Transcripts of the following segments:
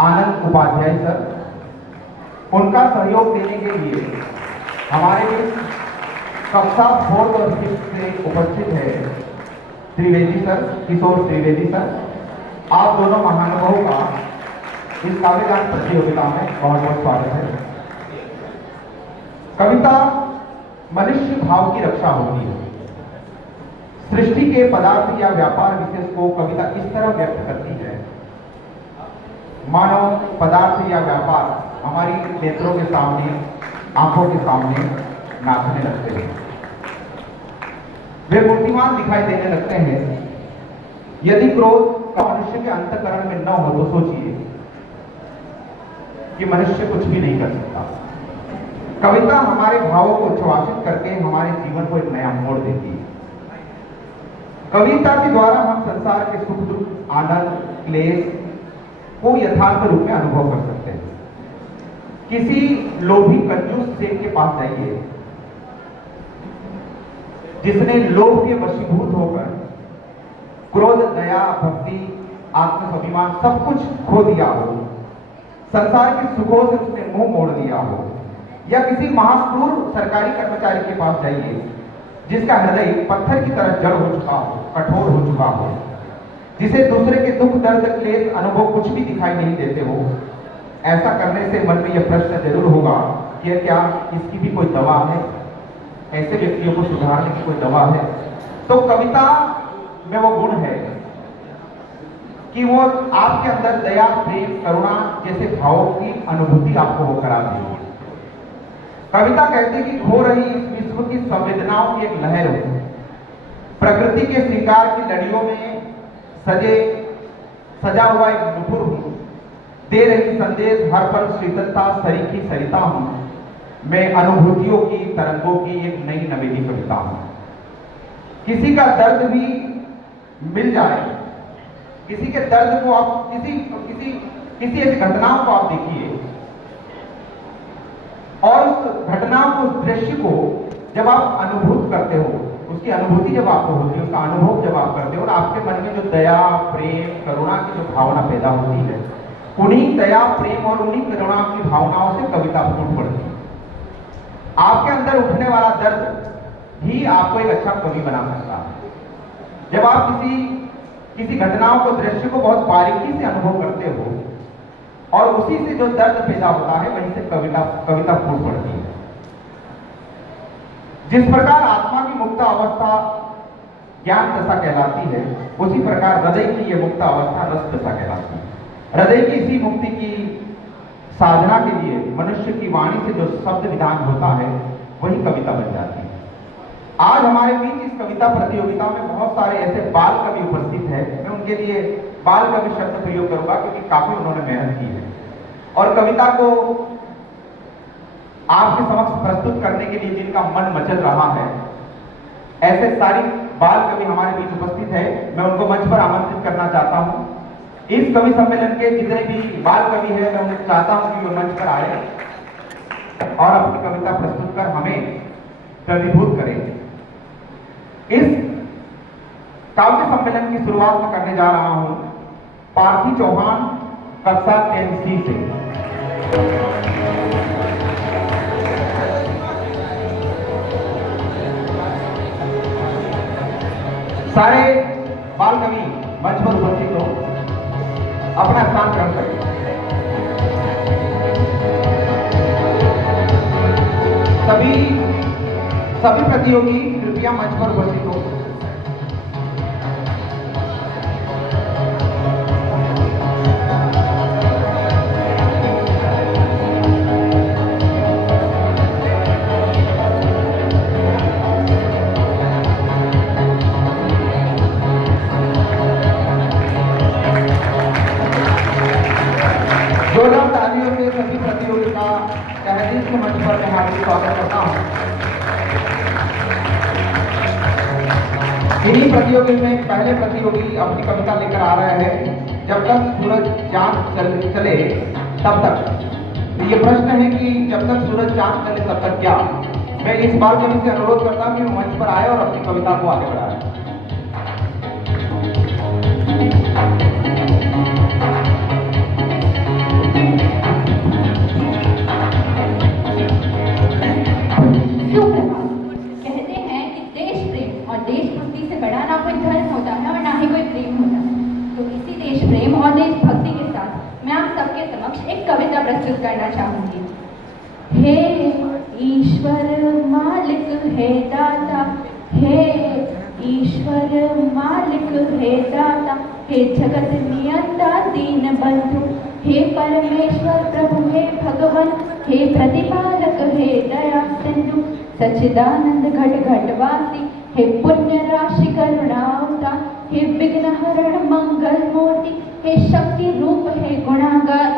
आनंद Upadhyay sir, उनका सहयोग देने के लिए हमारे बीच कक्षा 4 और 6 से उपस्थित है त्रिवेदी सर, किशोर त्रिवेदी सर। आप दोनों महानुभावों का इस काव्यगान प्रतियोगिता में बहुत बहुत स्वागत है। कविता मनुष्य भाव की रक्षा होती है। सृष्टि के पदार्थ या व्यापार विशेष को कविता इस तरह व्यक्त करती है मानो पदार्थ या व्यापार हमारी नेत्रों के सामने, आंखों के सामने नाचने लगते हैं, वे मूर्तिमान दिखाई देने लगते हैं। यदि क्रोध का मनुष्य के अंतःकरण में न हो तो सोचिए कि मनुष्य कुछ भी नहीं कर सकता। कविता हमारे भावों को उच्छ्वासित करके हमारे जीवन को एक नया मोड़ देती है। कविता के द्वारा हम संसार के सुख दुख, आनंद, क्लेश को यथार्थ रूप में अनुभव कर सकते हैं। किसी लोभी कंजूस सेठ के पास जाइए जिसने लोभ के वशीभूत होकर क्रोध, दया, भक्ति, आत्मस्वाभिमान सब कुछ खो दिया हो, संसार के सुखों से उसने मुंह मोड़ दिया हो, या किसी महाक्रूर सरकारी कर्मचारी के पास जाइए जिसका हृदय पत्थर की तरह जड़ हो चुका हो, कठोर हो चुका हो, जिसे दूसरे के दुख, दर्द, क्लेश, अनुभव कुछ भी दिखाई नहीं देते हो। ऐसा करने से मन में यह प्रश्न जरूर होगा कि क्या इसकी भी कोई दवा है? ऐसे व्यक्तियों को सुधारने की कोई दवा है? तो कविता में वो गुण है कि वो आपके अंदर दया, प्रेम, करुणा जैसे भावों की अनुभूति आपको वो करा देगी। कविता कहती कि खो रही इस विश्व की संवेदनाओं की एक लहर हो, प्रकृति के श्रृंगार की लड़ियों में सजा हुआ एक नुपुर हूं, दे रही संदेश हर पल शीतलता, सरीखी सरिता हूं, मैं अनुभूतियों की तरंगों की एक नई नवेदी कविता हूं। किसी का दर्द भी मिल जाए, किसी के दर्द को आप किसी ऐसी घटनाओं को आप देखिए और उस घटनाओं को, उस दृश्य को जब आप अनुभूत करते हो, उसकी अनुभूति जब आपको होती है, उसका अनुभव जब आप करते हो, और आपके मन में जो दया, प्रेम, करुणा की जो भावना पैदा होती है, उन्हीं दया, प्रेम और उन्हीं करुणा की भावनाओं से कविता फूट पड़ती है। आपके अंदर उठने वाला दर्द ही आपको एक अच्छा कवि बना सकता है। जब आप किसी घटनाओं को, दृश्य को बहुत बारीकी से अनुभव करते हो और उसी से जो दर्द पैदा होता है, वहीं से कविता फूट पड़ती है। जिस प्रकार आत्मा की मुक्त अवस्था ज्ञान दशा कहलाती है, उसी प्रकार हृदय की यह मुक्त अवस्था रस दशा कहलाती है। हृदय की इसी मुक्ति की साधना के लिए मनुष्य की वाणी से जो शब्द विधान होता है, वही कविता बन जाती है। आज हमारे बीच इस कविता प्रतियोगिता में बहुत सारे ऐसे बाल कवि उपस्थित हैं। मैं उनके लिए बाल कवि शब्द प्रयोग करूंगा क्योंकि काफी उन्होंने मेहनत की है और कविता को आपके समक्ष प्रस्तुत करने के लिए जिनका मन मचल रहा है, ऐसे सारी बाल कवि हमारे बीच उपस्थित है। मैं उनको मंच पर आमंत्रित करना चाहता हूं। इस कवि सम्मेलन के जितने भी बाल कवि हैं, मैं उन्हें चाहता हूं कि वे मंच पर आए और अपनी कविता प्रस्तुत कर हमें प्रतिभूत करें। इस काव्य सम्मेलन की शुरुआत में करने जा रहा हूं पार्थी चौहान, कक्षा 10C से। सारे बाल कवि मंच पर उपस्थित हो, अपना स्थान ग्रहण करें। सभी प्रतियोगी कृपया मंच पर उपस्थित हो। जोरदार तालियों से सभी प्रतियोगी का तहसील के मंच पर मैं हार्दिक स्वागत करता हूं। इन्हीं प्रतियोगी में पहले प्रतियोगी अपनी कविता लेकर आ रहे हैं, जब तक सूरज चांद चले तब तक। ये प्रश्न है कि जब तक सूरज चांद चले तब तक क्या? मैं इस बार कवि से अनुरोध करता हूं कि वो मंच पर आए और अपनी कविता को आगे बढ़ाए। कविता प्रस्तुत करना चाहूंगी। हे ईश्वर मालिक है दाता, हे ईश्वर मालिक है दाता, हे जगत नियंता दीन बंधु, हे परमेश्वर प्रभु हे भगवान, हे प्रतिपालक हे दया सिंधु, सच्चिदानंद घट घटवासी, हे पुण्य राशि करुणावता, हे विघ्न हरण मंगल मूर्ति, हे शक्ति रूप हे गुणागार,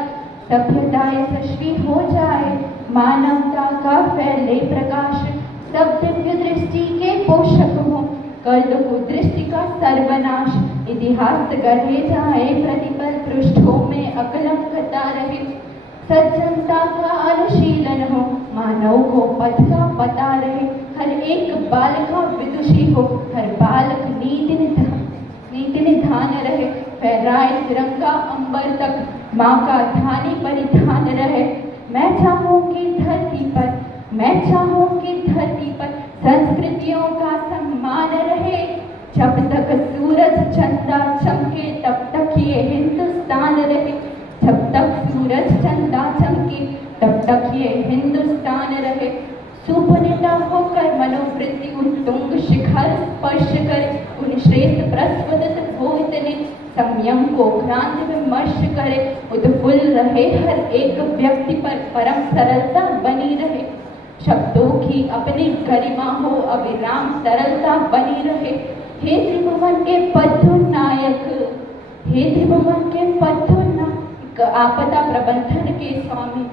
सभ्यता यशस्वी हो जाए, मानवता का फैले प्रकाश, सब दिव्य दृष्टि के पोषक हो, कल्प कुदृष्टि का सर्वनाश, इतिहास गढ़े जाए प्रतिपल पृष्ठों में अकलंकता रहे, सज्जनता का अनुशीलन हो, मानव को पथ का पता रहे, हर एक बालक विदुषी हो, हर बालक नीति निधान रहे, फहराए तिरंगा अंबर तक, माँ का ध्यानी परिधान रहे। मैं चाहूंगी धरती पर संस्कृतियों का सम्मान रहे, जब तक सूरज चंदा चमके तब तक ये हिंदुस्तान रहे, जब तक सूरज चंदा चमके तब तक ये हिंदुस्तान रहे। सुपुनिता होकर मनोवृत्ति उत्तुंग शिखर स्पर्श करे, उन श्रेष्ठ प्रस्फुटित हो इतने संयम को क्रांति विमर्श करे, उत्फुल्ल रहे हर एक व्यक्ति पर परम सरलता बनी रहे, शब्दों की अपनी गरिमा हो अविराम सरलता बनी रहे। हे त्रिभुवन के पद्मनायक, हे त्रिभुवन के पद्मनायक, आपदा प्रबंधन के स्वामी,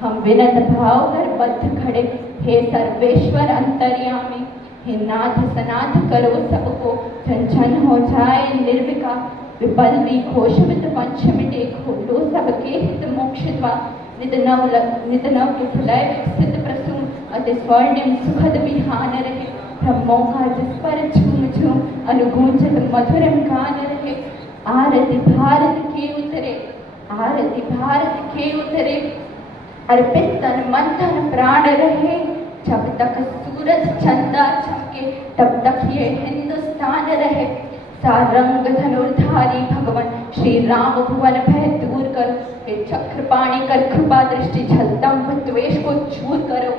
हम विनम्र भाव कर बद्ध खड़े, हे सर्वेश्वर अंतर्यामी, हे नाथ सनाथ करो सबको, जन जन हो जाए निर्विकार, विपल्ली घोषवित वंश मिटे, खोलो सबके हित मोक्ष द्वार, नित नव कुशलय विकसित प्रसून, अति स्वर्णिम सुखद विहान रहे, ब्रह्मों का जिस पर झूम झूम अनुगूंजत मधुरम गान रहे। आरती भारत के उतरे, आरती भारत के उतरे, अर्पित तन मन धन प्राण रहे, जब तक सूरज चंदा चमके तब तक ये हिंदुस्तान रहे। सारंग धनुर्धारी भगवान श्री राम भुवन भय दूर करो, हे चक्रपाणि कर कृपा दृष्टि झलदंभ द्वेष को दूर करो,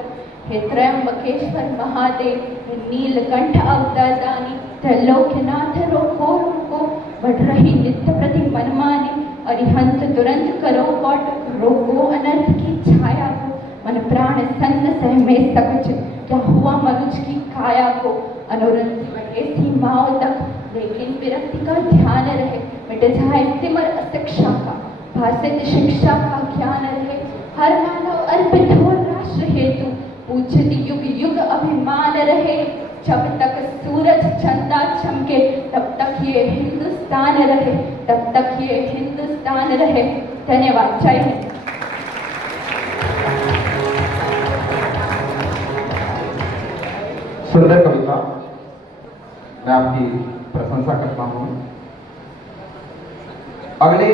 हे त्रयंबकेश्वर महादेव, हे नीलकंठ अवतारदानी, त्रैलोक्यनाथ रोको रोको, बढ़ रही नित्य प्रति मनमानी, अरिहंत तुरंत करो कौट, रोको अनंत की छाया को, मन प्राण सन्न सहमे सकच, क्या हुआ मनुज की काया को, अनुरंत बढ़े सीमाओं तक, लेकिन विरक्ति का ध्यान रहे, मिट जाए तिमर अशिक्षा का, भाषित शिक्षा का ज्ञान रहे, हर मानव अर्पित हो राष्ट्र हेतु, पूजित युग युग अभिमान रहे, जब तक सूरज चंदा चमके तब तक ये हिंदुस्तान रहे, तब तक ये हिंदुस्तान रहे। धन्यवाद। जय हिंद। सुंदर कविता, मैं आपकी प्रशंसा करता हूँ। अगले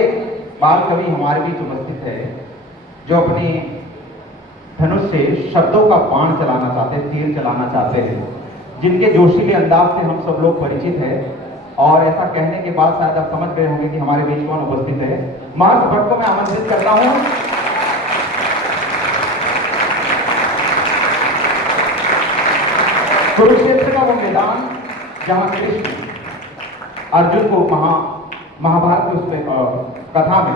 बाल कवि हमारे बीच उपस्थित है, जो अपने धनुष से शब्दों का बाण चलाना चाहते हैं, तीर चलाना चाहते हैं, जिनके जोशीले अंदाज से हम सब लोग परिचित हैं। और ऐसा कहने के बाद शायद आप समझ गए होंगे कि हमारे बीच कौन उपस्थित है। मार्स भट्ट को मैं आमंत्रित करता हूँ। कुरुक्षेत्र का वो मैदान जहां कृष्ण अर्जुन को महाभारत उसमें कथा में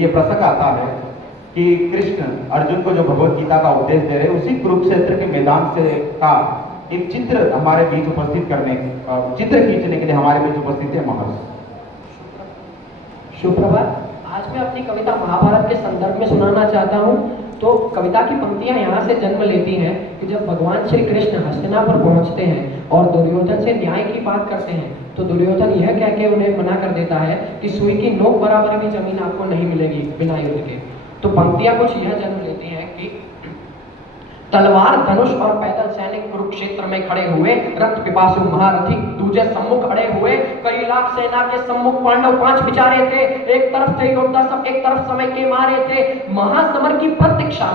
ये प्रसंग आता है कि कृष्ण अर्जुन को जो भगवत गीता का उपदेश दे रहे, उसी कुरुक्षेत्र के मैदान से का एक चित्र हमारे बीच उपस्थित करने, चित्र खींचने के लिए हमारे बीच उपस्थित है महर्षि। सुप्रभात। आज मैं अपनी कविता महाभारत के संदर्भ में सुनाना चाहता हूँ। तो कविता की पंक्तियां यहाँ से जन्म लेती हैं कि जब भगवान श्री कृष्ण हस्तिनापुर पहुँचते हैं और दुर्योधन से न्याय की बात करते हैं, तो दुर्योधन यह कह के उन्हें मना कर देता है कि सुई की नोक बराबर भी जमीन आपको नहीं मिलेगी बिना युद्ध के। तो पंक्तियां कुछ यह जन्म लेती हैं कि तलवार धनुष और पैदल सैनिक कुरुक्षेत्र में खड़े हुए, रक्त पिपासु महारथी दूजे सम्मुख अड़े हुए, कई लाख सेना के सम्मुख पांडव 5 बिचारे थे, एक तरफ थे योद्धा सब, एक तरफ समय के मारे थे। महासमर की प्रतीक्षा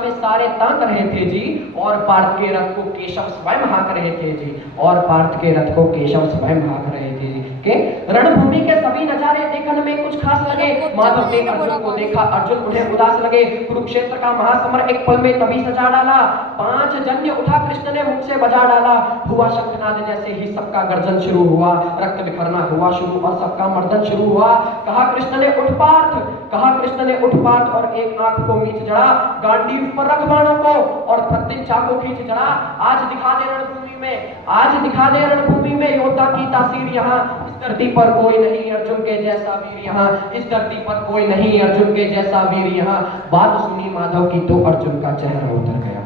में सारे ताक रहे थे जी, और पार्थ के रथ को केशव स्वयं हाँक रहे थे जी, और पार्थ के रथ को केशव स्वयं हाँक रहे थे जी। के रणभूमि के सभी नजारे देखने में कुछ खास लगे, माधव ने अर्जुन को देखा, अर्जुन उन्हें उदास लगे। कुरुक्षेत्र का महासमर एक पल में तभी सजा डाला। 5 जन्य उठा कृष्ण ने मुख से बजा डाला। हुआ शंखनाद, जैसे ही सबका गर्जन शुरू हुआ, रक्त बिखरना हुआ शुरू और सबका मर्दन शुरू हुआ। कहा कृष्ण ने उठ पार्थ, कहा कृष्ण ने उठ पार्थ, और एक आंख को मीच जड़ा, गांडीव पर रख बाणों को और प्रत्येक चाकू खींच जड़ा। आज दिखा दे रणभूमि में, आज दिखा दे रणभूमि में योद्धा की तासीर यहाँ। इस धरती पर कोई नहीं अर्जुन के जैसा वीर यहाँ, इस धरती पर कोई नहीं अर्जुन के जैसा वीर यहाँ। बात सुनी माधव की तो अर्जुन का चेहरा उतर गया।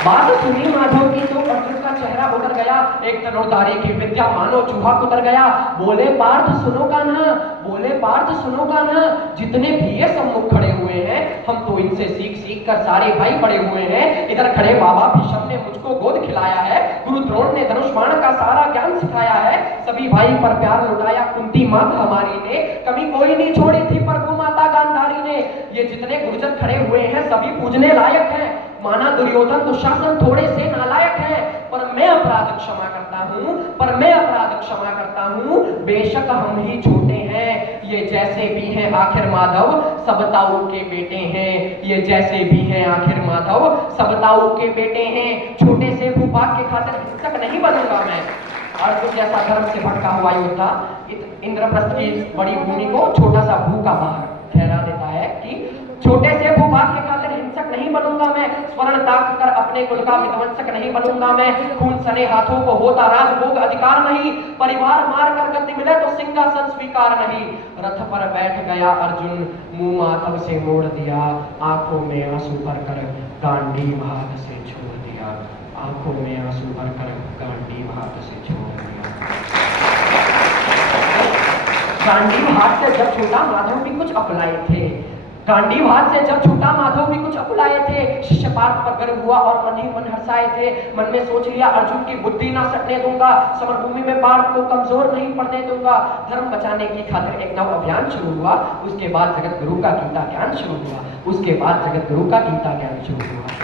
बात सुनी माधव की तो अर्जुन का चेहरा उतर गया। एक धनुर्धारी की विद्या मानो चूहा उतर गया। बोले पार्थ सुनो कान्हा, बोले पार्थ सुनो कान्हा, जितने भी ये सम्मुख खड़े हुए हैं, हम तो इनसे सीख सीख कर सारे भाई बड़े हुए हैं। इधर खड़े बाबा भीष्म ने मुझको गोद खिलाया है, गुरु द्रोण ने धनुष बाण का सारा ज्ञान सिखाया है, सभी भाई पर प्यार लुटाया कुंती मां हमारी ने, कभी कोई नहीं छोड़ी थी पर माता गांधारी ने। ये जितने गुरुजन खड़े हुए हैं सभी पूजने लायक हैं। माना दुर्योधन दुशासन थोड़े से नालायक है, पर मैं अपराध क्षमा करता हूँ, पर मैं अपराध क्षमा करता हूँ। बेशक हम ही छोटे हैं, ये जैसे भी हैं आखिर माधव सब ताऊ के बेटे हैं। ये जैसे भी हैं आखिर माधव सब ताऊ के बेटे हैं। छोटे से भूभाग के खातिर हिंसक नहीं बनूंगा मैं। अर्जुन जैसा धर्म से भटका हुआ योद्धा इंद्रप्रस्थ की बड़ी भूमि को छोटा सा भू का बाहर ठहरा देता है कि छोटे से भूभाग के खातिर हिंसक नहीं बनूंगा मैं। स्वर्ण ताक कर अपने कुल का विध्वंसक नहीं बनूंगा मैं। खून सने हाथों को होता राजभोग अधिकार नहीं, परिवार मार कर गद्दी मिले तो सिंहासन स्वीकार नहीं। रथ पर बैठ गया अर्जुन, मुंह माधव से मोड़ दिया, आंखों में आंसू भरकर गांडीव हाथ से छोड़ दिया, आंखों में आंसू भरकर गांडीव हाथ से छोड़ दिया। गांडीव हाथ से जब छूटा माधव भी कुछ अपलाए थे, गांडीव हाथ से जब छूटा माधव भी कुछ अपलाए थे। शिष्य पार्थ पर गर्व हुआ और मन ही मन हर्षाए थे। मन में सोच लिया अर्जुन की बुद्धि ना सटने दूंगा, समरभूमि में पार्थ को कमजोर नहीं पड़ने दूंगा। धर्म बचाने की खातिर एक नव अभियान शुरू हुआ। उसके बाद जगत गुरु का गीता ज्ञान शुरू हुआ, उसके बाद जगत गुरु का गीता ज्ञान शुरू हुआ।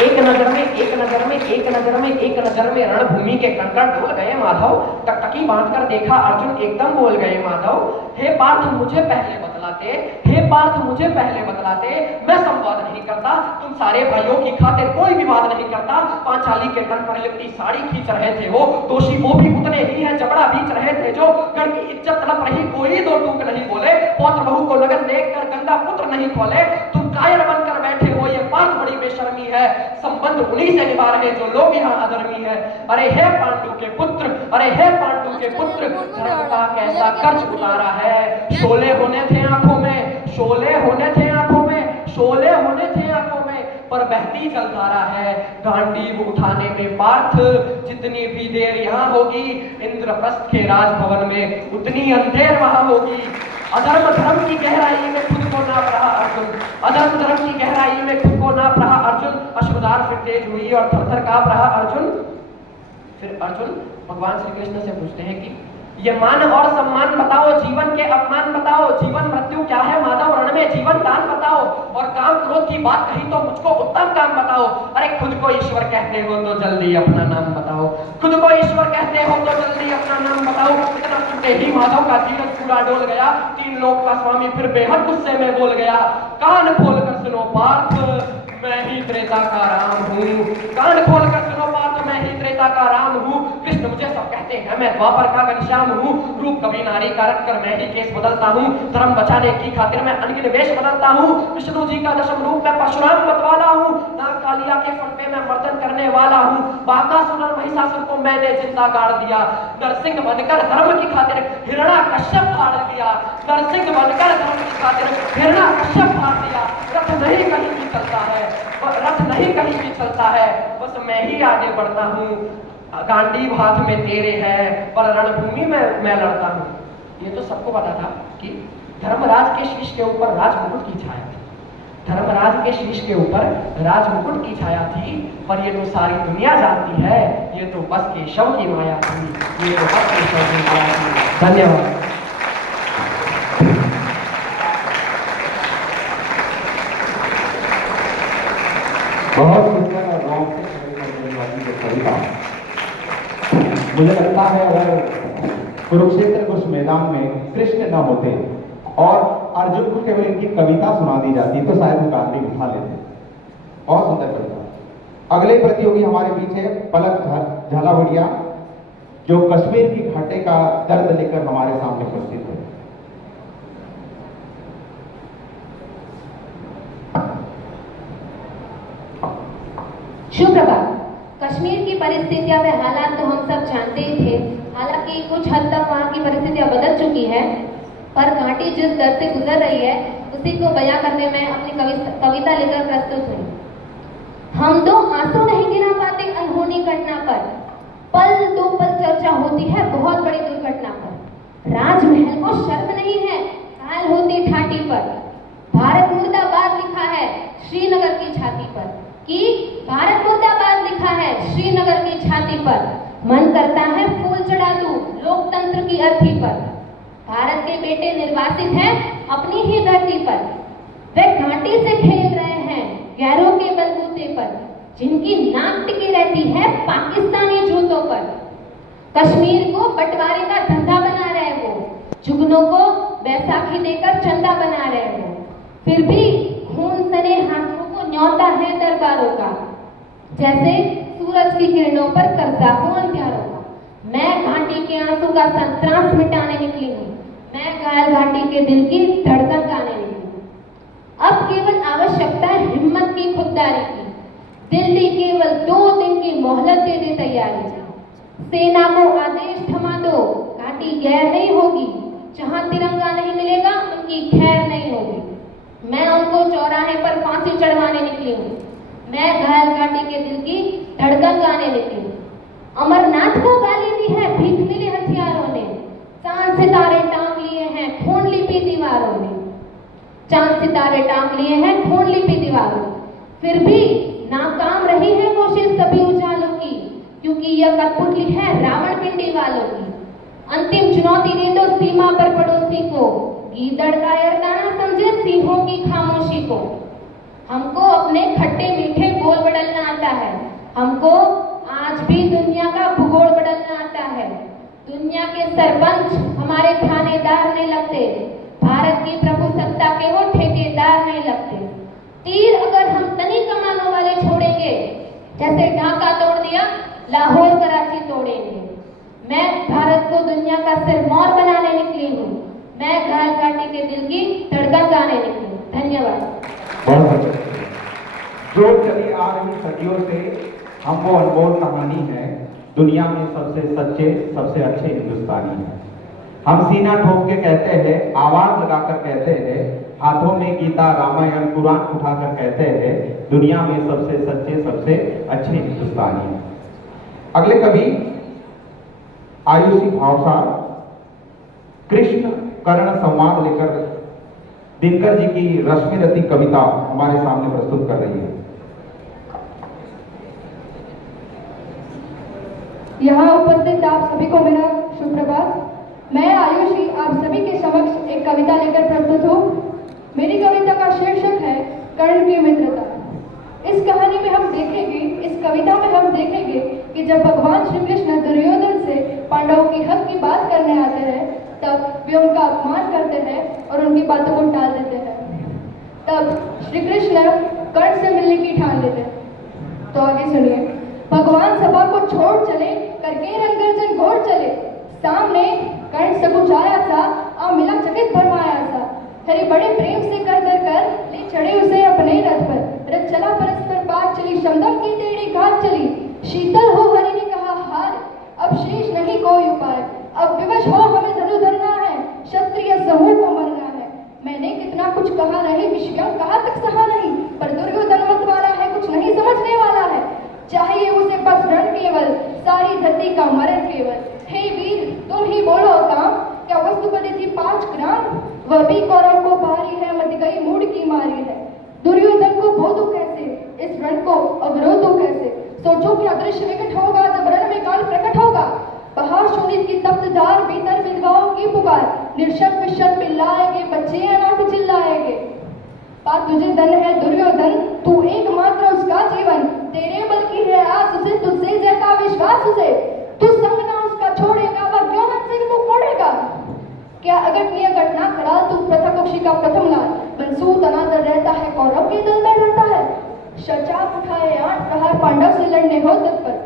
एक नजर में, एक नजर में, एक नजर में, एक नजर में रणभूमि के कंकड़ डोल गए माधव। टकटकी बांधकर देखा अर्जुन, एकदम बोल गए माधव, हे पार्थ मुझे पहले बतलाते, हे पार्थ मुझे पहले बतलाते, मैं संवाद नहीं करता, तुम सारे भाइयों की खातिर कोई विवाद नहीं करता। पांचाली के तन पर लिपटी साड़ी खींच रहे थे वो, दोषी वो भी उतने ही है, जबड़ा बीच रहे थे जो। गण की इज्जत तड़प रही, कोई दो टूक नहीं बोले, पौत्र बहू को लगन देखकर गंगा पुत्र नहीं खोले। तुम कायर बनकर बैठे हो, ये पार्थ बड़ी बेशर्मी है। संबंध उन्हीं से निभा रहे जो लोग यहाँ अधर्मी है। अरे हे पांडु के पुत्र, अरे हे पांडु के पुत्र, धर्म का कैसा कर्ज उतारा है। शोले होने थे आंखों में, शोले होने थे आंखों में, शोले होने थे आंखों में, पर बहती जलधारा है। गांडीव उठाने में पार्थ जितनी भी देर यहाँ होगी, इंद्रप्रस्थ के राजभवन में उतनी अंधेर वहां होगी। अधर्म धर्म की गहराई में खुद को नाप रहा अर्जुन, अधर्म धर्म की गहराई में खुद को नाप रहा अर्जुन। अश्रुधार फिर तेज हुई और थरथर कांप रहा अर्जुन। फिर अर्जुन भगवान श्री कृष्ण से पूछते हैं कि ये मान और सम्मान बताओ, जीवन के अपमान बताओ, जीवन मृत्यु क्या है माधव रण में जीवन दान बताओ, और काम क्रोध की बात कही तो मुझको उत्तम काम बताओ। अरे खुद को ईश्वर कहते हो तो जल्दी अपना नाम बताओ, खुद को ईश्वर कहते हो तो जल्दी अपना नाम बताओ। इतना सुनते ही माधव का जीवन पूरा डोल गया। 3 लोक का स्वामी फिर बेहद गुस्से में बोल गया, कान खोलकर सुनो पार्थ, मैं ही त्रेता का राम हूँ। कान खोलकर सुनो पार्थ, मैं ही त्रेता का राम हूँ। कृष्ण मुझे सब कहते हैं, मैं द्वापर का घनश्याम हूँ। रूप कभी नारी का रख कर मैं ही केस बदलता हूँ। धर्म बचाने की खातिर मैं अनगिन वेश बदलता हूँ। विष्णु जी का दशम रूप मैं परशुराम मतवाला हूँ। नागकालिया के फन पे मैं मर्दन करने वाला हूँ। बाकासुर और महिषासुर को मैंने जिंदा गाड़ दिया। नरसिंह बनकर धर्म की खातिर हिरण्याकश्यप फाड़ दिया। नरसिंह बनकर धर्म की खातिर हिरण्याकश्यप फाड़ दिया। रथ नहीं कहीं भी चलता है, रथ नहीं कहीं भी चलता है, बस मैं ही आगे बढ़ता हूँ। गांडीव हाथ में तेरे है, पर रणभूमि में मैं लड़ता हूँ। ये तो सबको पता था कि धर्मराज के शीश के ऊपर राजमुकुट की छाया थी, धर्मराज के शीश के ऊपर राजमुकुट की छाया थी, पर ये तो सारी दुनिया जानती है, ये तो बस के शव की माया थी, ये तो बस के शव की माया थी। धन्यवाद। बहुत सुंदर और रोमांटिक करने वाली जो कविता, मुझे लगता है अगर कुरुक्षेत्र के उस मैदान में कृष्ण न होते और अर्जुन को केवल इनकी कविता सुना दी जाती तो शायद वो गांधी उठा लेते। और सुंदर कविता। अगले प्रतियोगी हमारे बीच है पलक झालावड़िया, जो कश्मीर की घाटे का दर्द लेकर हमारे सामने उपस्थित है। शुभ प्रभात। कश्मीर की परिस्थितियां व हालात तो हम सब जानते ही थे, हालांकि कुछ हद तक वहाँ की परिस्थितियां बदल चुकी है, पर घाटी जिस दर से गुजर रही है उसी को बयां करने में अपनी कविता लेकर प्रस्तुत हुई। हम दो आंसू नहीं गिरा पाते अनहोनी घटना पर, पल दो पल चर्चा होती है बहुत बड़ी दुर्घटना पर। राजमहल को शर्म नहीं है हाल होती ठाटी पर, भारत मुर्दाबाद लिखा है श्रीनगर की छाती पर, कि भारत मुर्दाबाद लिखा है श्रीनगर की छाती पर। मन करता है फूल चढ़ा दूं लोकतंत्र की अर्थी पर, भारत के बेटे निर्वासित हैं अपनी ही धरती पर। वे घाटी से खेल रहे हैं गैरों के बलबूते पर, जिनकी नाक टिकी रहती है पाकिस्तानी जूतों पर। कश्मीर को बंटवारे का धंधा बना रहे वो, जुगनों को बैसाखी देकर चंदा बना रहे वो, फिर भी खून सने हाथों को न्योता है दरबारों का, जैसे सूरज की किरणों पर कब्जा हो अंधियारों का। मैं घाटी के आंसू का संत्रास मिटाने निकली हूँ, मैं घायल घाटी के दिल की धड़कन गाने निकली हूँ। अब केवल आवश्यकता है हिम्मत की, खुददारी की। दिल्ली केवल 2 दिन की मोहलत दे दे तैयारी से। सेना को आदेश थमा दो, घाटी गैर नहीं होगी, जहां तिरंगा नहीं मिलेगा उनकी खैर नहीं होगी। मैं उनको चौराहे पर फांसी चढ़वाने निकली हूँ, मैं घायल घाटी के दिल की धड़कन गाने निकली हूँ। अमरनाथ को गाली दी है भीख मिले हथियारों ने, चांद सितारे टांग लिए हैं खून लिपि दीवारों ने, चांद सितारे टांग लिए हैं खून लिपि दीवारों। फिर भी नाकाम रही है कोशिश सभी उजालों की, क्योंकि यह कठपुतली है रावण पिंडी वालों की। अंतिम चुनौती दे दो सीमा पर पड़ोसी को, गीदड़ का यरदाना समझे सिंहों की खामोशी को। हमको अपने खट्टे मीठे बोल बदलना आता है, हमको आज भी दुनिया का भूगोल बदलना आता है। दुनिया के सरपंच हमारे थानेदार नहीं लगते, भारत की प्रभुसत्ता के वो ठेकेदार नहीं लगते। तीर अगर हम तनी कमानों वाले छोड़ेंगे, जैसे ढाका तोड़ दिया लाहौर कराची तोड़ेंगे। मैं भारत को दुनिया का सिरमौर बनाने निकली हूँ, मैं घायल घाटी के दिल की धड़कन गाने निकली हूँ। धन्यवाद। जो चली आ रही सदियों से हम वो अनमोल कहानी है, दुनिया में सबसे सच्चे सबसे अच्छे हिंदुस्तानी हैं। हम सीना ठोक के कहते हैं, आवाज लगाकर कहते हैं, हाथों में गीता रामायण कुरान उठाकर कहते हैं, दुनिया में सबसे सच्चे सबसे अच्छे हिंदुस्तानी हैं। अगले कवि आयुषी भावसार कृष्ण कर्ण संवाद लेकर दिनकर जी की रश्मिरती कविता हमारे सामने प्रस्तुत कर रही है। यहाँ उपस्थित आप सभी को मेरा शुभ प्रभात। मैं आयुषी आप सभी के समक्ष एक कविता लेकर प्रस्तुत हूँ। मेरी कविता का शीर्षक है कर्ण की मित्रता। इस कहानी में हम देखेंगे, इस कविता में हम देखेंगे कि जब भगवान श्री कृष्ण दुर्योधन से पांडवों की हक की बात करने आते हैं, तब वे उनका अपमान करते हैं और उनकी बातों को टाल देते हैं। तब श्री कृष्ण कर्ण से मिलने की ठान लेते हैं। तो आगे सुनिए। भगवान सभा को छोड़ चले, करके रंगर्जन घोड़ चले, सामने कर्ण सकुचाया सा, आ मिला चकित भरमाया सा। हरि बड़े प्रेम से कर ले चढ़े उसे अपने रथ पर, रथ चला परस्पर बात चली, शमदम की टेढ़ी घात चली। शीतल हो हरि ने कहा हार, अब शेष नहीं कोई उपाय, अब विवश हो हमें धनु धरना है, क्षत्रिय समूह को मरना है। मैंने कितना कुछ कहा रहे, विषयम कहा तक सहा नहीं, पर दुर्योधन मत वाला है, कुछ नहीं समझने वाला है। चाहिए उसे बस रण केवल, सारी धरती का मरण केवल। हे वीर तुम ही बोलो काम, क्या वस्तु बनी थी 5 ग्राम, वह भी कौरव को भारी है, मत गई मूड की मारी है। दुर्योधन को बोधो कैसे, इस रण को अवरोधो कैसे, सोचो कि अदृश्य विकट होगा जब रण में काल प्रकट होगा। बाहर शोणित की तप्त धार, भीतर विधवाओं की पुकार, निर्शक विशत पिल्लाएंगे, बच्चे अनाथ चिल्लाएंगे। बात तुझे धन है दुर्योधन, तू एकमात्र उसका जीवन, तेरे बल की है आस उसे, तुझसे जय का विश्वास उसे। तू संग ना उसका छोड़ेगा, वह क्यों मन से मुंह मोड़ेगा। अघटनीय घटना कराल तू पृथकोक्षी का प्रथम लाल मनसूत अनादर रहता है कौरव के दल में रहता है। शचाप उठाए 8 प्रहार पांडव से लड़ने हो तत्पर।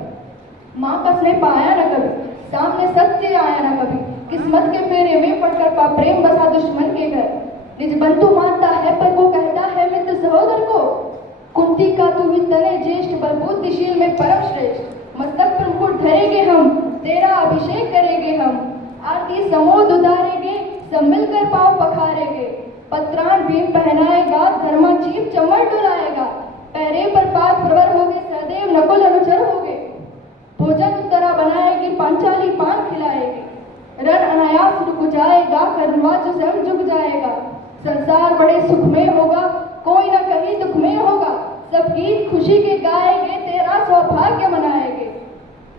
माँ कसने पाया न कभी सामने सत्य आया न कभी। किस्मत के फेरे में पड़कर पा प्रेम बसा दुश्मन के घर। निज बंधु मानता है पर वो कहता है मित्र सहोदर को। कुंती का तू ही तने ज्येष्ठ पर बुद्धिशील में परम श्रेष्ठ। मस्तक पर मुकुट धरेंगे हम तेरा अभिषेक करेंगे हम। आरती समोद उतारेंगे सब मिलकर पाँव पखारेंगे। पत्राण भीम पहनाएगा धर्मा जीव चमर डुलाएगा। पैरे पर पाद प्रवर होगे सहदेव नकुल अनुचर होगे। भोजन उत्तरा बनाएगी पांचाली पान खिलाएगी। रण अनायास रुक जाएगा कर्णवाज स्वयं झुक जाएगा। संसार बड़े सुख में होगा कोई न कहीं दुख में होगा। सब गीत खुशी के गाएंगे तेरा सौभाग्य मनाएंगे।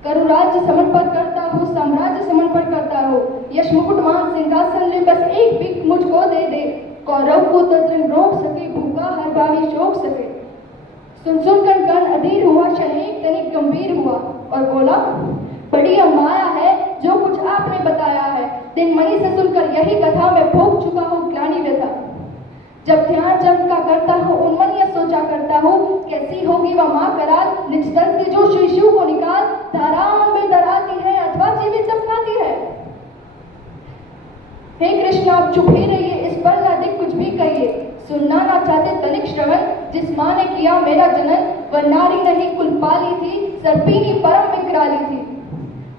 करु राज्य समर्पण करता हूँ साम्राज्य समर्पण करता हूँ। यश मुकुट मान सिंहासन ले बस एक भीख मुझको दे दे। कौरव को तर्जन रोक सके भूखा हर भावी शोक सके। सुन सुनकर कर्ण अधीर हुआ शरीर तनिक गंभीर हुआ और बोला बड़ी माया है जो कुछ आपने बताया है। दिन मणि से सुनकर यही कथा मैं भोग चुका हूँ ग्लानि व्यथा। जब ध्यान जब का करता हूँ उन्मन यह सोचा करता हूँ कैसी होगी वह माँ कराल। निज तन से जो शिशु को निकाल धाराओं में डराती है अथवा जीवित दफनाती है। हे कृष्ण आप चुप ही रहिए इस पर न अधिक कुछ भी कहिए। सुनना ना चाहते तनिक श्रवण जिस माँ ने किया मेरा जनन। वह नारी नहीं कुल पाली थी सर्पिनी परम विकराली थी।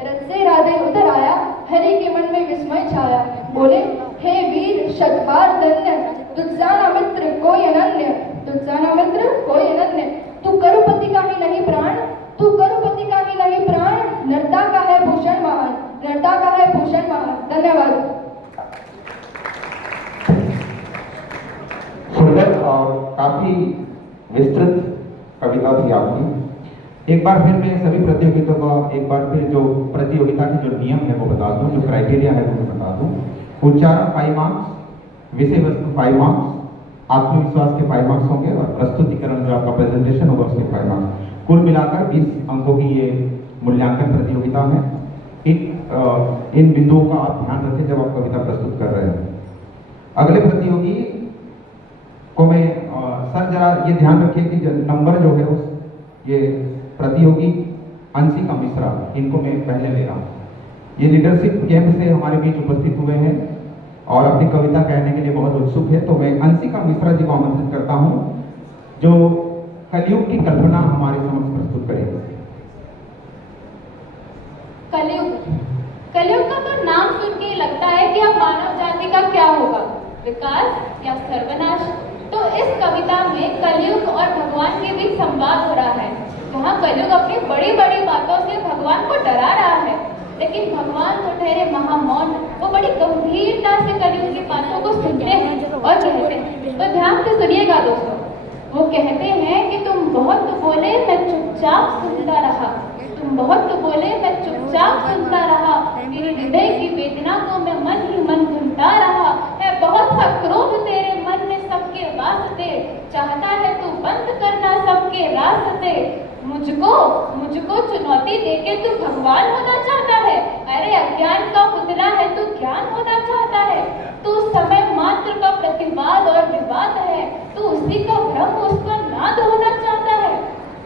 रथ से राधे उतर आया हरि के मन में विस्मय छाया। बोले हे वीर शतबार धन्य तुझसाना मित्र कोई अनन्य। तुझसाना मित्र कोई अनन्य। तू करुपति का ही नहीं प्राण तू करुपति का ही नहीं प्राण। नर्ता का है भूषण महान नर्ता का है भूषण महान। धन्यवाद। सुंदर और काफी विस्तृत कविता थी आपकी। एक बार फिर मैं सभी प्रतियोगिता का एक बार फिर जो प्रतियोगिता के जो नियम है वो बता दूं, जो क्राइटेरिया है वो बता दूं। उच्चारण 5 मार्क्स, विषय वस्तु 5 मार्क्स, आत्मविश्वास के 5 मार्क्स होंगे और प्रस्तुतिकरण जो आपका प्रेजेंटेशन होगा उसके 5 मार्क्स। कुल मिलाकर 20 अंकों की ये मूल्यांकन प्रतियोगिता है। इन बिंदुओं का आप ध्यान रखें जब आप कविता प्रस्तुत कर रहे हैं। अगले प्रतियोगी को मैं सर जरा ये ध्यान रखिए कि नंबर जो है उस ये प्रतियोगी अंशिका मिश्रा इनको मैं पहले ले रहा हूँ। ये लीडरशिप कैंप से हमारे बीच उपस्थित हुए हैं और अपनी कविता कहने के लिए बहुत उत्सुक है। तो मैं अंशिका मिश्रा जी को आमंत्रित करता हूँ जो कलयुग की कल्पना हमारे समक्ष प्रस्तुत करेंगे। कलयुग का तो नाम सुन के लगता है कि अब मानव जाति का क्या होगा, विकास या सर्वनाश। तो इस कविता में कलयुग और भगवान के बीच संवाद हो रहा है, जहाँ कलयुग अपनी बड़ी बड़ी बातों से भगवान को डरा रहा है, लेकिन भगवान तो ठहरे महामौन। वो बड़ी गंभीरता से कलयुग की बातों को सुनते हैं और कहते हैं। तो ध्यान से सुनिएगा दोस्तों, वो कहते हैं कि तुम बहुत बोले मैं चुपचाप सुनता रहा। तुम बहुत बोले मैं चुपचाप सुनता रहा। मेरे हृदय की वेदना को मैं मन ही मन सुनता रहा। है बहुत सा क्रोध तेरे मन में सबके वास्ते। चाहता है तू बंद करना सबके रास्ते। मुझको चुनौती देके तू भगवान होना चाहता है। अरे अज्ञान का पुतला है तू ज्ञान होना चाहता है। तू समय मात्र का प्रतिवाद और विवाद है। तू उसी का भ्रम उसका नाद होना चाहता है।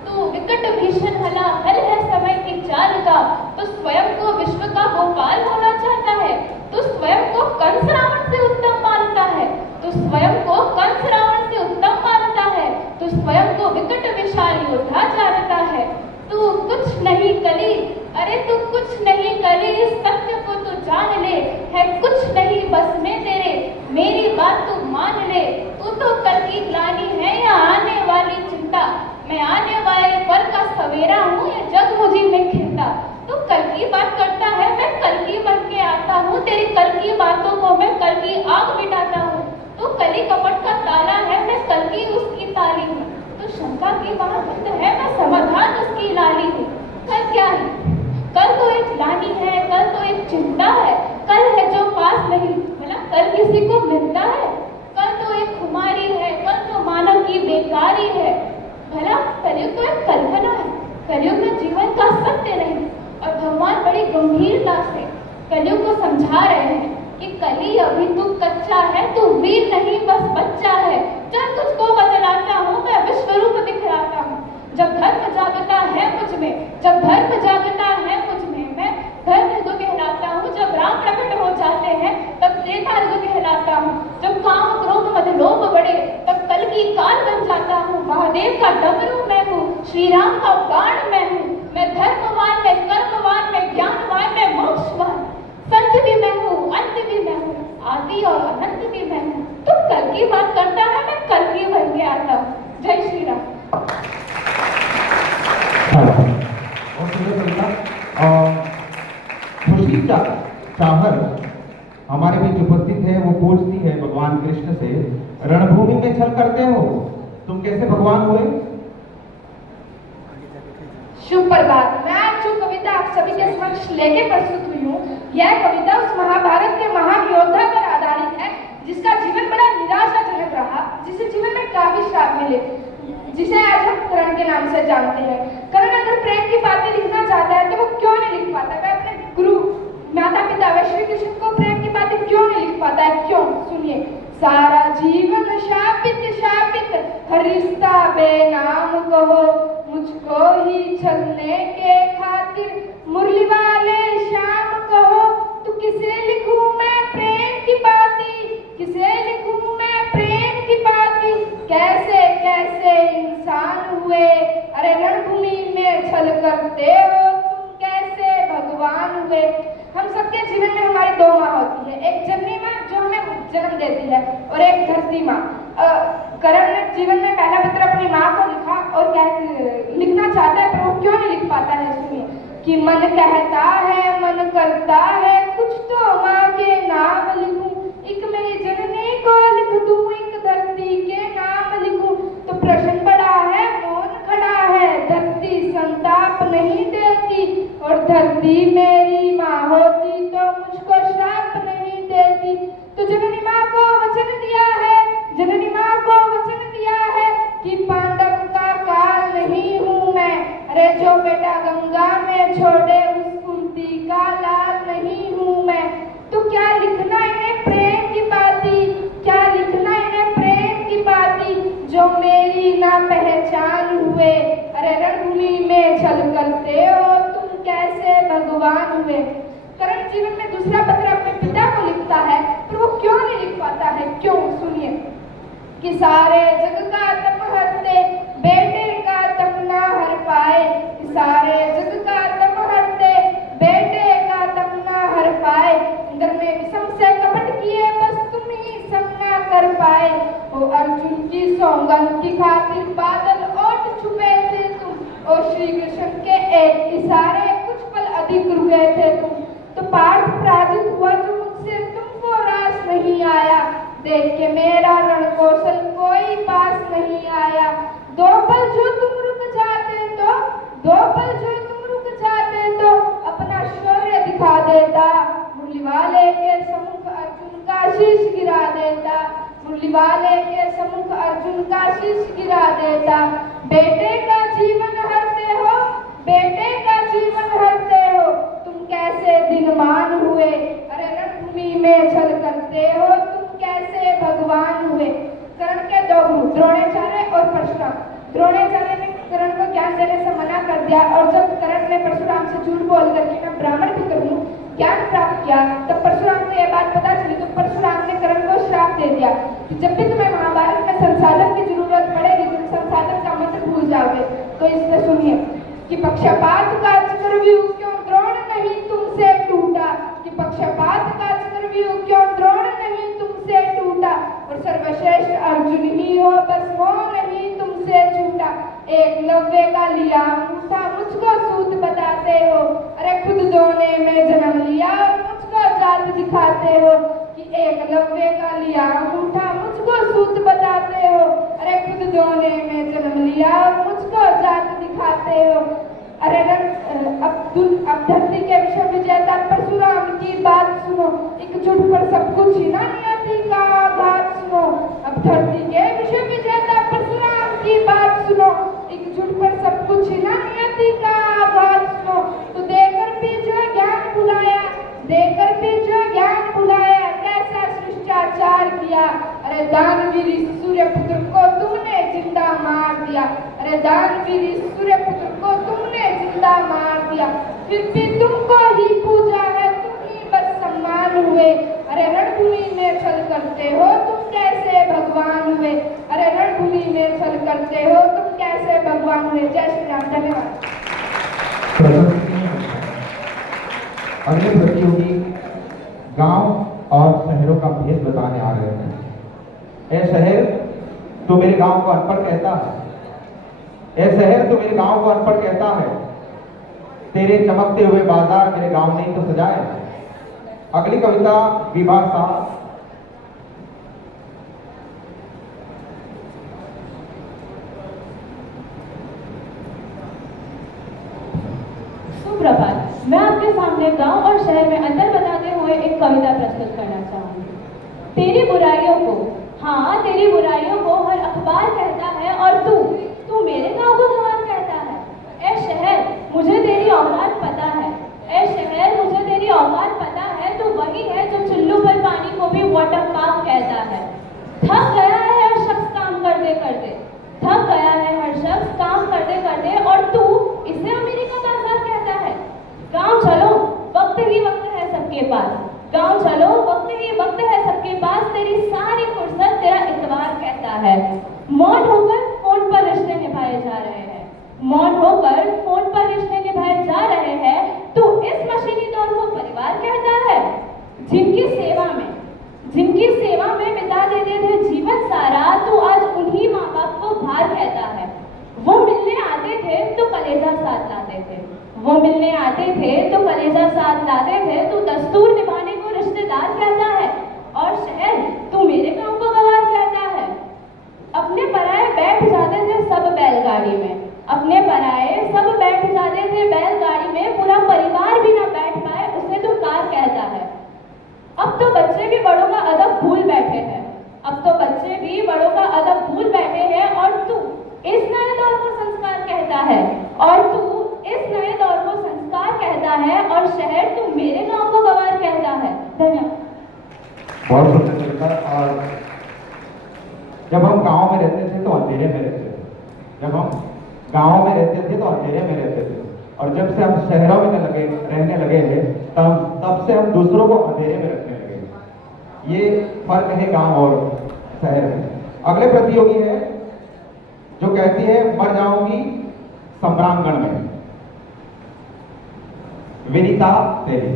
तू विकट भीषण हला हल है समय की चाल का। तू स्वयं को विश्व का गोपाल होना चाहता है। तू स्वयं को कंस रावण से उत्तम मानता है। तू स्वयं को कंस रावण से उत्तम मानता है। तू स्वयं को विकट विशाल योद्धा जानता है। तू कुछ नहीं कली, अरे तू कुछ नहीं कली, इस सत्य को तू जान ले। है कुछ नहीं बस में तेरे, मेरी बात तू मान ले। तू तो कल की ग्लानि है या आने वाली चिंता। मैं आने वाले पल का सवेरा हूँ, ये जग मुझे में खिलता। तू कल की बात करता है, मैं कल की बन के आता हूँ। तेरी कल की बातों को मैं कल की आग मिटाता हूँ। तू कली कपट का ताला है, मैं कल की उसकी ताली हूँ। तू शंका की महाबुद्ध है, मैं समाधान उसकी लाली हूँ। कल क्या है? कल तो एक ग्लानि है, कल तो एक चिंता है। कल है जो पास नहीं, मतलब कल किसी को मिलता है। कल तो एक खुमारी है, कल तो मानव की बेकारी है। भला कलयुग तो एक कल्पना है, कलयुग में जीवन का सत्य नहीं। और भगवान बड़ी गंभीरता से कलयुग को समझा रहे हैं कि कली अभी तू कच्चा है, तू वीर नहीं बस बच्चा है। जब तुझको बदलाता हूँ मैं विश्व रूप दिखलाता हूँ। जब धर्म जागता है मुझ में, जब धर्म जागता है मुझ में, मैं धर्म को कहलाता हूँ। जब राम प्रकट हो जाते हैं तब त्रेता युग कहलाता हूँ। जब काम क्रोध मद लोभ बढ़े तब कल की काल बन जाता हूँ। महादेव का डमरू मैं हूँ, श्री राम का बाण मैं हूँ। मैं धर्मवान, मैं कर्मवान, मैं ज्ञानवान, मैं मोक्षवान। संत भी मैं हूँ, अंत भी मैं हूँ, आदि और अनंत भी मैं हूँ। तू कल की बात करता है, मैं कल की बन के आता हूँ। जय श्री राम। और सुनो कविता, खुशी का चाहत हमारे बीच उपस्थित है। वो पूछती है भगवान कृष्ण से, रणभूमि में छल करते हो, तुम कैसे भगवान हुए? शुभ प्रभात। मैं आज जो कविता आप सभी के समक्ष लेके प्रस्तुत हुई हूँ, यह कविता उस महाभारत के महान योद्धा पर आधारित है जिसका जीवन बड़ा निराशाजनक रहा, जिसे जीवन में काफी श्राप मिले, जिसे आज हम कर्ण के नाम से जानते हैं। कर्ण अगर प्रेम की बातें लिखना चाहता है तो वो क्यों नहीं लिख पाता? वह अपने गुरु माता पिता व श्री कृष्ण को प्रेम की बातें क्यों नहीं लिख पाता है? क्यों? सुनिए। सारा जीवन शापित शापित, हर रिश्ता बेनाम कहो, मुझको ही छलने के खातिर मुरली वाले श्याम कहो। तो किसे लिखूं मैं प्रेम की बातें, किसे लिखूं मैं प्रेम की बातें? कैसे कैसे इंसान हुए, अरे रणभूमि में छल करते हो, तुम कैसे भगवान हुए? हम सबके जीवन में हमारी दो माँ होती है, एक जननी माँ जो हमें जन्म देती है और एक धरती माँ। कर्ण ने जीवन में पहला पत्र अपनी माँ को लिखा और लिखना चाहता है पर वो क्यों नहीं लिख पाता है? सुनिए कि मन कहता है, मन करता है, कुछ तो माँ के नाम लिखूं, एक मेरी जननी को लिख दूं, एक धरती के नाम लिखूं। तो प्रश्न बड़ा है, मौन खड़ा है, धरती संताप नहीं देती और धरती मेरी माँ होती तो मुझको श्राप नहीं देती। तो जननी माँ को वचन दिया है, जननी माँ को वचन दिया है कि पांडव का काल नहीं हूँ मैं, अरे जो बेटा गंगा में छोड़े उस कुंती का लाल नहीं हूँ मैं। तो क्या लिखना इन्हें प्रेम की बातें, क्या लिखना इन्हें प्रेम की बातें जो मेरी ना पहचान हुए, अरे रणभूमि में छल करते हो, तुम कैसे भगवान हुए? कर्ण जीवन में दूसरा पत्र अपने पिता को लिखता है पर वो क्यों नहीं लिख पाता है? क्यों? सुनिए कि सारे जग का तम हरते, बेटे का तम ना हर पाए, कि सारे जग का तम हरते, बेटे का तम ना हर पाए। इंद्र ने विषम से कपट किए, बस तुम ही सम ना कर पाए। ओ अर्जुन की सौगंध की खातिर बादल ओट छुपे थे तुम, और श्री कृष्ण के एक इशारे कुछ पल अधिक रुके थे तुम। तो पार्थ पराजित हुआ जो मुझसे तुमको रास नहीं आया, देख के मेरा रण कौशल कोई पास नहीं आया। दो पल जो तुम रुक जाते तो, दो पल जो तुम रुक जाते तो अपना शौर्य दिखा देता, मुरली वाले के सम्मुख अर्जुन का शीश गिरा देता, मुरली वाले के सम्मुख अर्जुन का शीश गिरा देता। बेटे का जीवन हरते हो, बेटे का जीवन हरते हो, तुम कैसे दिनमान हुए, अरे रणभूमि में छल करते हो, तुम कैसे भगवान हुए? कर्ण के दो गुरु द्रोणाचार्य और परशुराम। द्रोणाचार्य ने कर्ण को ज्ञान देने से मना कर दिया और जब कर्ण ने परशुराम से झूठ बोल करके मैं ब्राह्मण पुत्र हूँ ज्ञान प्राप्त किया, तब परशुराम को यह बात पता चली तो परशुराम ने कर्ण को श्राप दे दिया कि जब भी तुम्हें महाभारत में संसाधन की जरूरत पड़ेगी तुम संसाधन का मंत्र भूल जाओगे। तो इसमें सुनिए कि पक्षपात का चक्रव्यूह क्यों द्रोण नहीं तुमसे टूटा, कि पक्षपात का चक्रव्यूह क्यों द्रोण नहीं तुमसे टूटा, और सर्वश्रेष्ठ अर्जुन ही हो बस वो नहीं तुमसे छूटा। एकलव्य का लिया अंगूठा मुझको सूत बताते हो, अरे खुद दोने में जन्म लिया और मुझको जात दिखाते हो, कि एकलव्य का लिया अंगूठा मुझको सूत बताते हो, अरे खुद दोने में जन्म लिया और मुझको जात दिखाते हो। अरे अब धरती के विश्व विजेता परशुराम की बात सुनो, एकजुट पर सब कुछ ही ना नियति का आघात सुनो। अब धरती के विश्व विजेता परशुराम की बात सुनो, एकजुट पर सब कुछ ही ना नियति का आघात सुनो। तो देकर भी जो ज्ञान बुलाया, देकर भी जो ज्ञान बुलाया, अरे दानवीर सूर्यपुत्र को तुमने जिंदा मार दिया, अरे दानवीर सूर्यपुत्र को तुमने जिंदा मार दिया, फिर भी तुमको ही पूजा है, तुम ही बस सम्मान हुए। अरे रणभूमि में छल करते हो तुम कैसे भगवान हुए, अरे रणभूमि में छल करते हो तुम कैसे भगवान हुए। जय श्री राम। धन्यवाद। अगले प्रतियोगी गांव और शहरों का भेद बताने आ रहे हैं। ए शहर, तो मेरे गांव को अनपढ़ कहता है। ए शहर, तो मेरे गांव को अनपढ़ कहता है। तेरे चमकते हुए बाजार मेरे गांव ने ही तो सजाए। अगली कविता विभा शाह। सुप्रभात। मैं आपके सामने गांव और शहर में अंतर बताते हुए एक कविता प्रस्तुत करना चाहूंगी। तेरी बुराइयों को, हाँ तेरी बुराइयों को हर अखबार कहता है और तू मेरे गांव को गंवार कहता है। ए शहर, मुझे तेरी औकात पता है। ए शहर, मुझे तेरी औकात पता है। तू वही है जो चुल्लू पर पानी को भी वाटर पार्क कहता है। थक गया है हर शख्स काम करते करते, थक गया है हर शख्स काम करते करते, और तू इसे अमेरिका का घर कहता है। गांव चलो, वक्त ही वक्त है सबके पास। गांव चलो, वक्त ही वक्त है सबके पास। तेरी सारी फुर्सत तेरा इतवार कहता है। मौन होकर फोन पर रिश्ते निभाए जा रहे हैं, मौन होकर फोन पर रिश्ते निभाए जा रहे हैं। तू इस मशीनी दौर को परिवार कहता है। जिनकी सेवा में बिता देते थे जीवन सारा, तू आज उन्हीं माँ बाप को भार कहता है। वो मिलने आते थे तो कलेजा साथ लाते थे, वो मिलने आते थे तो कलेजा साथ लाते थे। तू दस्तूर निभाने को रिश्तेदार कहता है, और शहर तू मेरे गांव को गवार कहता है। अपने पराए बैठ जाते थे सब बैलगाड़ी में, अपने पराए सब बैठ जाते थे बैलगाड़ी में। पूरा परिवार भी ना बैठ पाए उसे तो कार कहता है। अब तो बच्चे भी बड़ों का अदब भूल बैठे हैं, अब तो बच्चे भी बड़ों का अदब भूल बैठे हैं। और तू इस नए दौर को संस्कार कहता है, और तू इस नए दौर को संस्कार कहता है। और शहर तू मेरे गांव को गवार कहता है। धन्यवाद। बहुत सुंदर कविता। और जब हम गांव में रहते थे तो अंधेरे में रहते थे, जब हम गांव में रहते थे तो अंधेरे में रहते थे, और जब से हम शहरों में रहने लगे हैं तब से हम दूसरों को अंधेरे में रखने लगे। ये फर्क है गांव और शहर में। अगले प्रतियोगी है जो कहती है मर जाऊंगी सम्रांगण में। विनीता तेरी।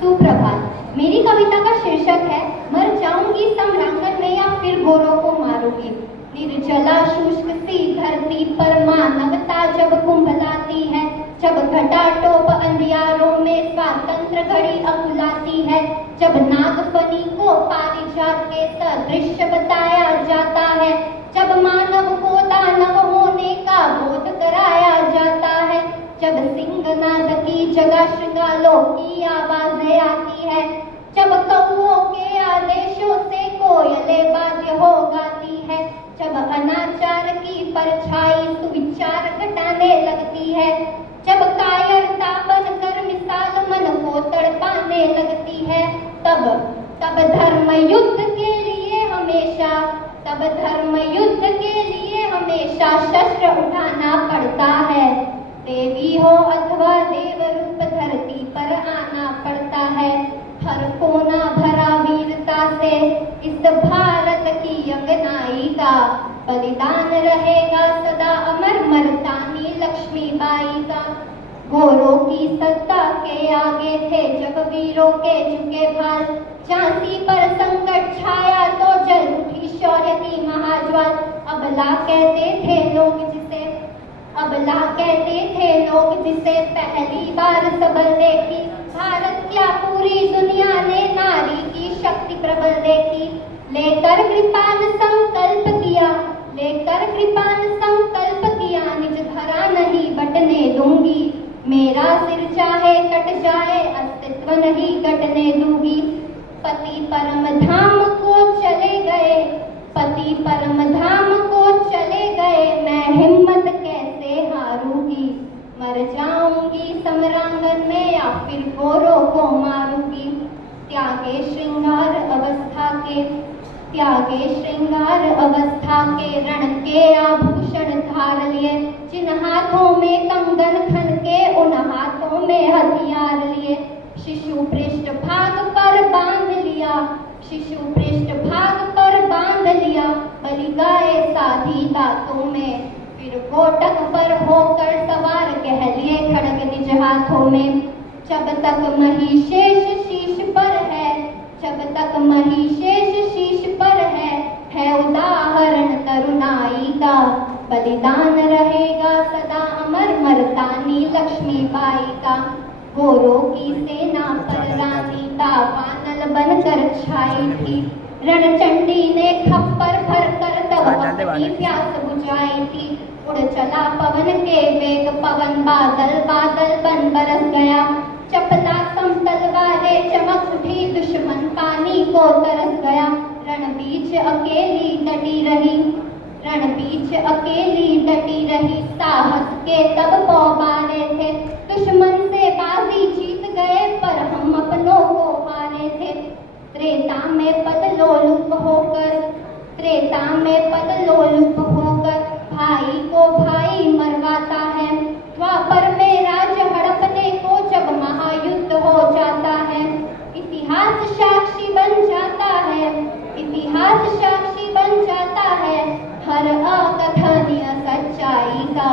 सुप्रभात। मेरी कविता का शीर्षक है मर जाऊंगी सम्रांगण में या फिर गोरों को मारूंगी। निर्जला शुष्क सी धरती पर मानवता जब कुंभलाती है, जब घटाटोप अंधियारों में स्वातंत्र घड़ी अकुलाती है, जब नागफनी को पारिजात के सदृश बताया जाता है, जब मानव को दानव होने का बोध कराया जाता है, जब सिंहनाद की जगह श्रृंगालों की आवाजें आती है, जब कौओं के आदेशों से कोयलें बाध्य हो गाती है, जब अनाचार की परछाई सुविचार घटाने लगती है, जब कायरता बनकर मिसाल मन को तड़पाने लगती है, तब धर्म युद्ध के लिए हमेशा शस्त्र उठाना पड़ता है। देवी हो अथवा देव रूप धरती पर आना पड़ता है। हर कोना भरा वीरता से इस भारत की अंगनाई का बलिदान रहेगा सदा अमर मर्दानी लक्ष्मीबाई का। गोरों की सत्ता के आगे थे जब वीरों के झुके भाल, झांसी पर संकट छाया तो जल उठी शौर्य की महाज्वाल। अबला कहते थे लोग जिसे पहली बार सबल देखी, भारत क्या पूरी दुनिया ने नारी की शक्ति प्रबल देखी। लेकर कृपान संकल्प किया निज धरा नहीं बटने दूंगी। मेरा सिर चाहे कट जाए अस्तित्व नहीं कटने दूंगी। पति परम धाम को चले गए मैं हिम्मत कैसे हारूंगी। मर जाऊंगी त्यागे श्रृंगार अवस्था के रण के आभूषण धार लिए, जिन हाथों में कंगन खन के उन हाथों में हथियार लिए। शिशु पृष्ठ भाग पर बांध लिया, शिशु पृष्ठ भाग पर बांध लिया, बलि गाय साधी दांतों में। फिर कोटक पर होकर सवार कह लिए खड़ग निज हाथों में। जब तक मही शेष शीश पर है, जब तक मही शेष शीश पर है उदाहरण तरुणाई का। बलिदान रहेगा सदा अमर मर्दानी लक्ष्मीबाई का। गोरों की सेना पर रानी दावानल बनकर छाई थी। रणचंडी ने खप्पर भरकर तब अपनी प्यास बुझाई थी। उड़ चला पवन के वेग पवन, बादल बादल बन बरस गया। चपला समतल वाले चमक उठी, दुश्मन पानी को तरस गया। रण बीच अकेली डटी रही, रण बीच अकेली डटी रही, साहस के तब पौबारे थे। दुश्मन से बाजी जीत गए पर हम अपनों को हारे थे। त्रेता में पदलोलुप होकर, त्रेता में पदलोलुप होकर भाई को भाई मरवाता है। द्वापर में राज हड़पने को जब महायुद्ध हो जाता है। इतिहास साक्षी बन जाता है, इतिहास साक्षी बन जाता है हर अकथनीय सच्चाई का।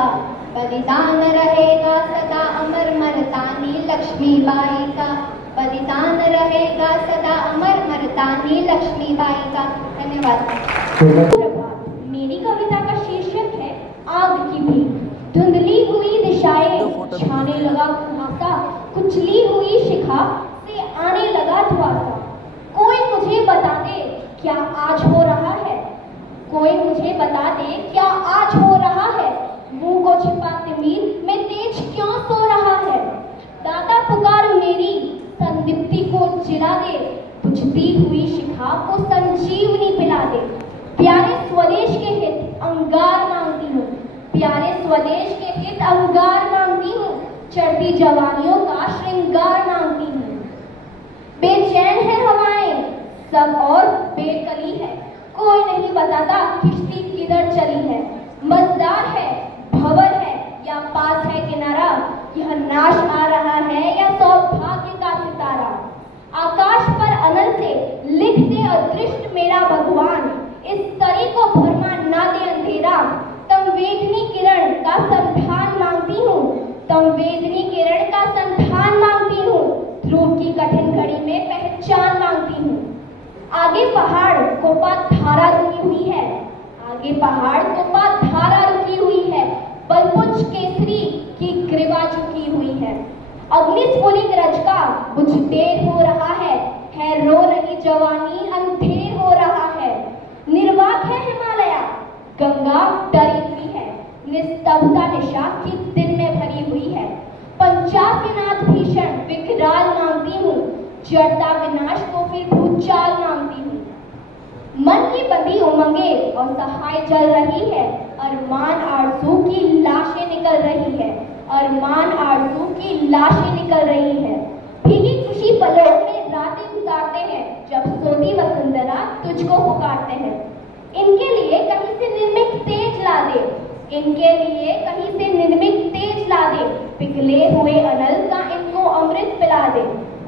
बलिदान रहेगा सदा अमर मर्दानी लक्ष्मीबाई का। बलिदान रहेगा सदा अमर मर्दानी लक्ष्मीबाई का। धन्यवाद। मेरी कविता का शीर्षक है आग की भीख। धुंधली हुई दिशाएं, छाने लगा कुहासा, कुचली हुई शिखा से आने लगा धुआंसा। कोई मुझे बता दे क्या आज हो रहा है, कोई मुझे बता दे क्या आज हो रहा है। मुंह को छिपा तिमिर में तेज क्यों सो रहा है। दादा पुकार मेरी संदीप्ति को जिला दे, बुझती हुई शिखा को संजीवनी पिला दे। प्यारे स्वदेश के हित अंगार मांगती हूँ, प्यारे स्वदेश के हित अंगार मांगती हूँ। चढ़ती जवानियों का श्रृंगार मांगती हूँ। बेचैन है हवाएं सब और बेकली है, कोई नहीं बताता किश्ती किधर चली है। मजदार है भंवर है या पास है किनारा, यह नाश आ रहा है या सौभाग्य का सितारा। आकाश पर अनल से लिख दे अदृष्ट मेरा भगवान, इस तरी को भरमा ना दे अंधेरा। संवेदनी किरण का संधान मांगती हूँ, संवेदनी किरण का संधान मांगती हूँ। ध्रुव की कठिन घड़ी में पहचान मांगती हूँ। आगे पहाड़ कोपा धारा रुकी हुई है, आगे पहाड़ कोपा धारा रुकी हुई है। बलपुच केसरी की ग्रीवा झुकी हुई है। अग्निस्फुलिंग रज का कुछ देर हो रहा है रो रही जवानी अंधेर हो रहा है। निर्वाक है हिमालय गंगा डरी हुई है, निस्तब्धता निशा की दिन में भरी हुई है। पंजाब विनाश भीषण विकराल मांगती हूँ, जड़ता विनाश को फिर भूचाल मांगती हूँ। मन की बंधी उमंगे और सहाय जल रही है, अरमान आरज़ू की लाशें निकल रही है, अरमान आरज़ू की लाशें निकल रही है। भीगी खुशी पलों में रातें गुजारते हैं, जब सोती वसुंधरा तुझको पुकारते हैं। इनके लिए कहीं से निर्मिक तेज ला दे, इनके लिए कहीं से निर्मिक तेज ला दे। पिघले हुए अनल का इनको अमृत पिला दे।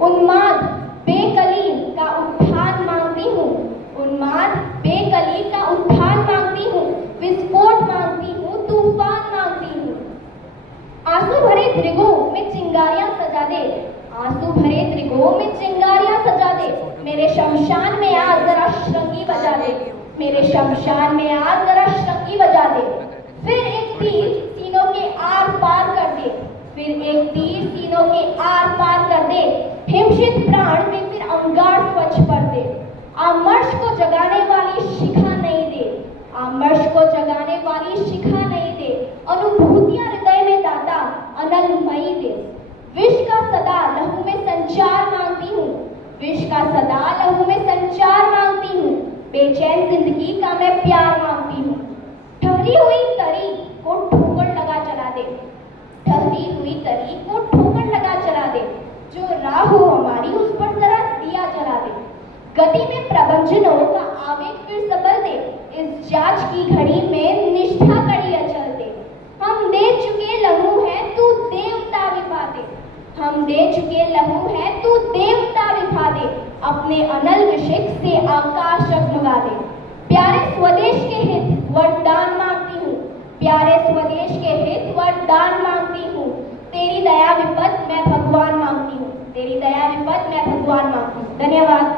उन्माद बेकली का उत्थान मांगती हूँ, उन्माद बेकली का उत्थान मांगती हूँ। विस्फोट मांगती हूँ, तूफान मांगती हूँ। आंसू भरे दृगों में चिंगारियां सजा दे, आंसू भरे दृगों में चिंगारियां सजा दे। मेरे शमशान में आज जरा श्रृंगी बजा दे, मेरे शमशान में आज जरा श्रृंगी बजा दे। फिर एक तीर सीनों के आर पार कर दे, फिर एक तीर सीनों के आर पार कर दे। हिमशित प्राण में फिर अंगार स्वच्छ कर दे। आमर्श को जगाने वाली शिखा नहीं दे, आमर्श को जगाने वाली शिखा नहीं दे। अनुभूतियां हृदय में दाता अनलमयी दे। विष का सदा लहू में संचार मांगती हूँ, विष का सदा लहू में संचार मांगती हूँ। बेचैन जिंदगी का मैं प्यार मांगती हूँ। ठहरी हुई तरी को ठोकर लगा चला दे, ठहरी हुई तरी को ठोकर लगा चला दे। जो राह हो हमारी उस पर जरा दिया जला दे। गति में प्रवंचनों का आवेग फिर सबल दे, इस जांच की घड़ी में निष्ठा कड़ी अचल दे। हम दे चुके लहू है तू देवता विभा दे, हम दे चुके लहू है तू देवता विभा दे, अपने अनल विषिक से आकाश जगमगा दे। प्यारे स्वदेश के हित वरदान मांगती हूँ, प्यारे स्वदेश के हित वरदान मांगती हूँ, तेरी दया विपद मैं भगवान मांगती हूँ, तेरी दया विपद मैं भगवान मांगती हूँ। धन्यवाद।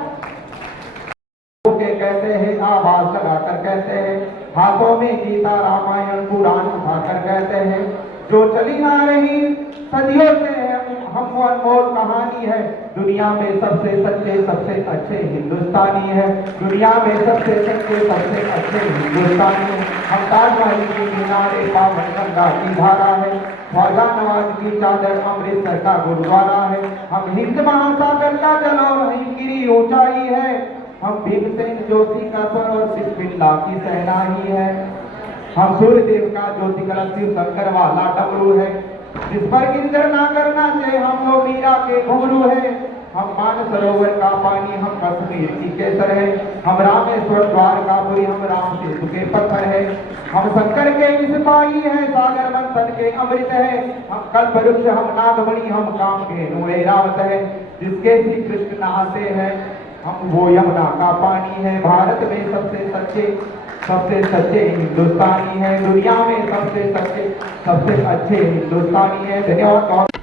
के कहते हैं, आवाज लगाकर कहते हैं, हाथों में गीता रामायण पुराण उठाकर कहते हैं, जो चली आ रही सदियों से है हम वो अनमोल कहानी है। दुनिया में सबसे सच्चे सबसे अच्छे हिंदुस्तानी है, दुनिया में सबसे सच्चे सबसे अच्छे हिंदुस्तानी है। हम ताजमहल की मीनारे पावन गंगा की धारा है, ख्वाजा नवाज की चादर अमृतसर का गुरुद्वारा है। हम हिंद महासागर का जलौर हिमगिरी ऊंचाई है, हम भीमसेन जोशी का स्वर और बिस्मिल्लाह की सहनाई है। हम सूर्यदेव का ज्योति कलश शिव शंकर वाला डमरू है, जिस पर इंद्र ना करना चाहे हम लोग मीरा के घुंघरू है। हम मानसरोवर का पानी हम कश्मीर की केसर है, हम रामेश्वर द्वारकापुरी हम राम सेतु के पत्थर है। हम शंकर के सिपाही है, सागर मंथन के अमृत है। हम कल्पवृक्ष हम नागमणि हम कामधेनु ऐरावत है, जिसके श्री कृष्ण नहाते हैं हम वो यमुना का पानी है। भारत में सबसे सच्चे हिंदुस्तानी है, दुनिया में सबसे सच्चे सबसे अच्छे हिंदुस्तानी है। धन्यवाद।